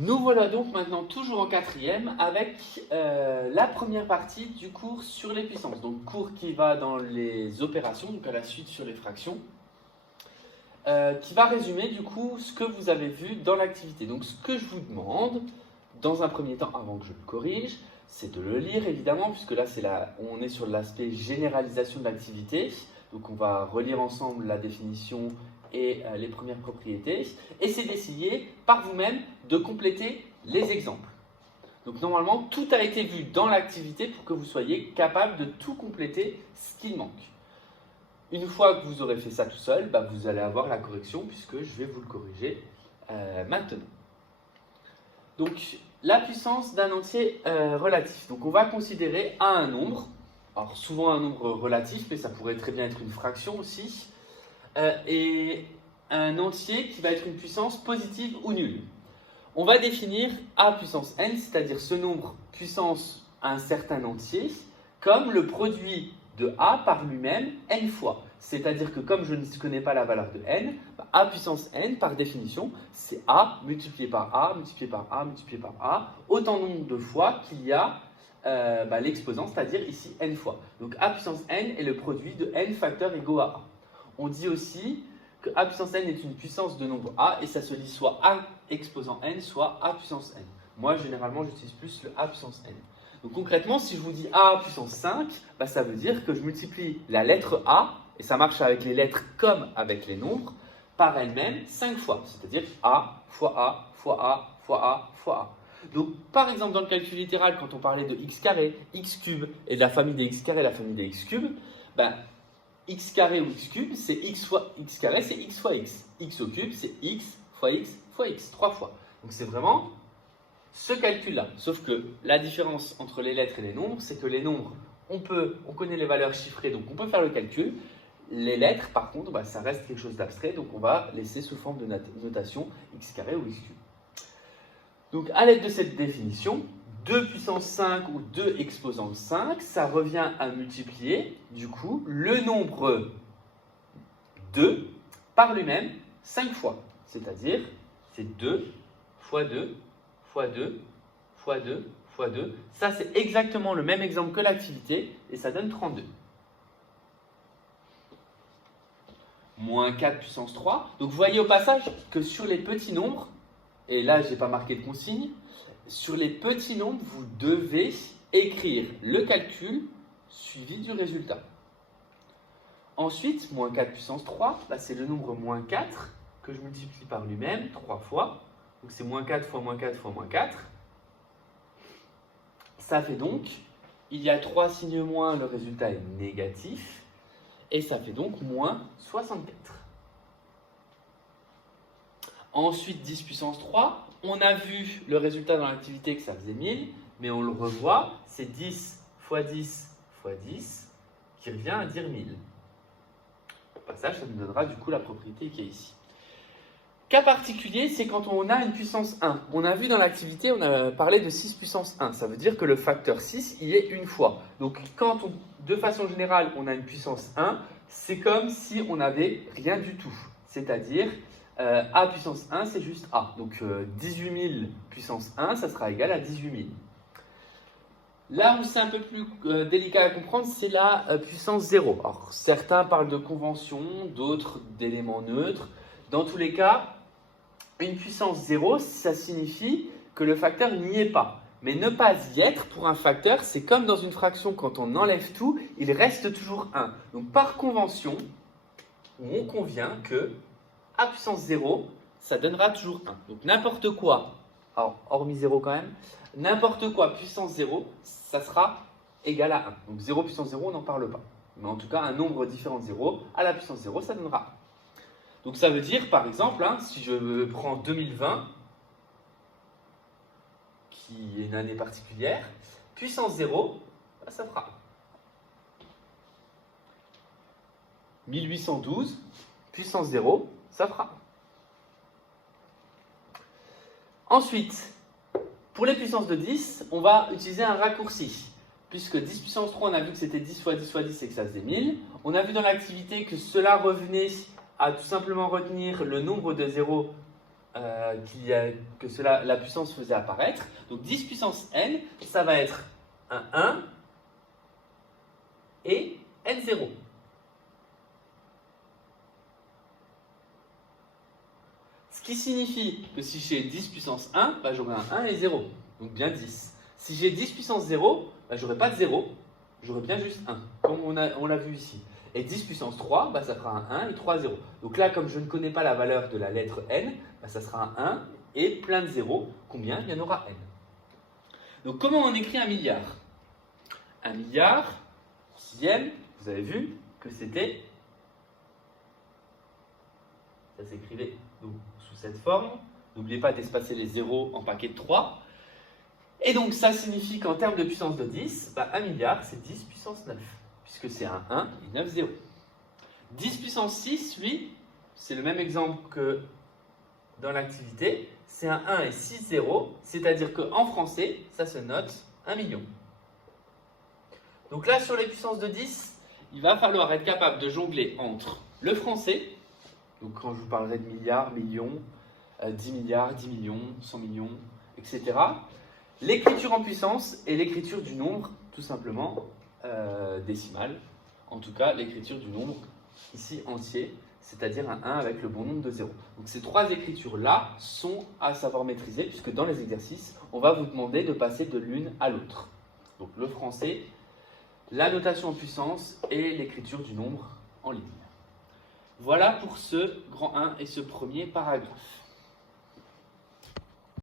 Nous voilà donc maintenant toujours en quatrième avec la première partie du cours sur les puissances. Donc cours qui va dans les opérations, donc à la suite sur les fractions, qui va résumer du coup ce que vous avez vu dans l'activité. Donc ce que je vous demande, dans un premier temps, avant que je le corrige, c'est de le lire évidemment, puisque là on est sur l'aspect généralisation de l'activité. Donc on va relire ensemble la définition et les premières propriétés, et c'est d'essayer par vous-même de compléter les exemples. Donc normalement, tout a été vu dans l'activité pour que vous soyez capable de tout compléter ce qu'il manque. Une fois que vous aurez fait ça tout seul, vous allez avoir la correction puisque je vais vous le corriger maintenant. Donc la puissance d'un entier relatif. Donc on va considérer un nombre, alors souvent un nombre relatif, mais ça pourrait très bien être une fraction aussi, et un entier qui va être une puissance positive ou nulle. On va définir a puissance n, c'est-à-dire ce nombre puissance un certain entier, comme le produit de a par lui-même n fois. C'est-à-dire que comme je ne connais pas la valeur de n, a puissance n, par définition, c'est a multiplié par a, multiplié par a, multiplié par a, autant nombre de fois qu'il y a l'exposant, c'est-à-dire ici n fois. Donc a puissance n est le produit de n facteurs égaux à a. On dit aussi que a puissance n est une puissance de nombre a et ça se lit soit a exposant n, soit a puissance n. Moi, généralement, j'utilise plus le a puissance n. Donc concrètement, si je vous dis a puissance 5, ça veut dire que je multiplie la lettre a, et ça marche avec les lettres comme avec les nombres, par elle-même 5 fois. C'est-à-dire a fois a fois a fois a fois a. Donc par exemple, dans le calcul littéral, quand on parlait de x carré, x cube, et de la famille des x carré et la famille des x cubes, x carré ou x cube, c'est x fois x carré, c'est x fois x. X au cube, c'est x fois x fois x, 3 fois. Donc c'est vraiment ce calcul-là. Sauf que la différence entre les lettres et les nombres, c'est que les nombres, on connaît les valeurs chiffrées, donc on peut faire le calcul. Les lettres, par contre, ça reste quelque chose d'abstrait, donc on va laisser sous forme de notation x carré ou x cube. Donc à l'aide de cette définition, 2 puissance 5 ou 2 exposant 5, ça revient à multiplier, du coup, le nombre 2 par lui-même 5 fois. C'est-à-dire, c'est 2 fois 2 fois 2 fois 2 fois 2. Ça, c'est exactement le même exemple que l'activité, et ça donne 32. Moins 4 puissance 3. Donc vous voyez au passage que sur les petits nombres, et là je n'ai pas marqué de consigne, sur les petits nombres, vous devez écrire le calcul suivi du résultat. Ensuite, moins 4 puissance 3, c'est le nombre moins 4 que je multiplie par lui-même 3 fois. Donc c'est moins 4 fois moins 4 fois moins 4. Ça fait donc, il y a 3 signes moins, le résultat est négatif. Et ça fait donc moins 64. Ensuite, 10 puissance 3. On a vu le résultat dans l'activité que ça faisait 1000, mais on le revoit, c'est 10 fois 10 fois 10 qui revient à dire 1000. Au passage, ça nous donnera du coup la propriété qui est ici. Cas particulier, c'est quand on a une puissance 1. On a vu dans l'activité, on a parlé de 6 puissance 1. Ça veut dire que le facteur 6 y est une fois. Donc quand de façon générale, on a une puissance 1, c'est comme si on n'avait rien du tout. C'est-à-dire, a puissance 1, c'est juste a. Donc 18 000 puissance 1, ça sera égal à 18 000. Là où c'est un peu plus délicat à comprendre, c'est la puissance 0. Alors certains parlent de convention, d'autres d'éléments neutres. Dans tous les cas, une puissance 0, ça signifie que le facteur n'y est pas. Mais ne pas y être pour un facteur, c'est comme dans une fraction, quand on enlève tout, il reste toujours 1. Donc par convention, on convient que a puissance 0, ça donnera toujours 1. Donc n'importe quoi, alors hormis 0 quand même, n'importe quoi puissance 0, ça sera égal à 1. Donc 0 puissance 0, on n'en parle pas. Mais en tout cas, un nombre différent de 0, à la puissance 0, ça donnera 1. Donc ça veut dire, par exemple, si je prends 2020, qui est une année particulière, puissance 0, ça fera 1812, puissance 0, ça fera. Ensuite, pour les puissances de 10, on va utiliser un raccourci. Puisque 10 puissance 3, on a vu que c'était 10 fois 10 fois 10 et que ça faisait 1000. On a vu dans l'activité que cela revenait à tout simplement retenir le nombre de zéros que la puissance faisait apparaître. Donc 10 puissance n, ça va être un 1 et n0. Ce qui signifie que si j'ai 10 puissance 1, bah, j'aurai un 1 et 0, donc bien 10. Si j'ai 10 puissance 0, bah, j'aurai pas de 0, j'aurai bien juste 1, comme on l'a vu ici. Et 10 puissance 3, bah, ça fera un 1 et 3 0. Donc là, comme je ne connais pas la valeur de la lettre n, bah, ça sera un 1 et plein de 0. Combien? Il y en aura n. Donc comment on écrit un milliard? Un milliard, en sixième, vous avez vu que c'était... Ça s'écrivait sous cette forme. N'oubliez pas d'espacer les zéros en paquet de 3. Et donc ça signifie qu'en termes de puissance de 10, bah, 1 milliard c'est 10 puissance 9, puisque c'est un 1 et 9 0. 10 puissance 6, lui, c'est le même exemple que dans l'activité, c'est un 1 et 6 0, c'est-à-dire qu'en français, ça se note 1 million. Donc là, sur les puissances de 10, il va falloir être capable de jongler entre le français, donc quand je vous parlerai de milliards, millions, 10 milliards, 10 millions, 100 millions, etc. L'écriture en puissance et l'écriture du nombre, tout simplement, décimal. En tout cas, l'écriture du nombre, ici entier, c'est-à-dire un 1 avec le bon nombre de 0. Donc ces trois écritures-là sont à savoir maîtriser, puisque dans les exercices, on va vous demander de passer de l'une à l'autre. Donc le français, la notation en puissance et l'écriture du nombre en ligne. Voilà pour ce grand 1 et ce premier paragraphe.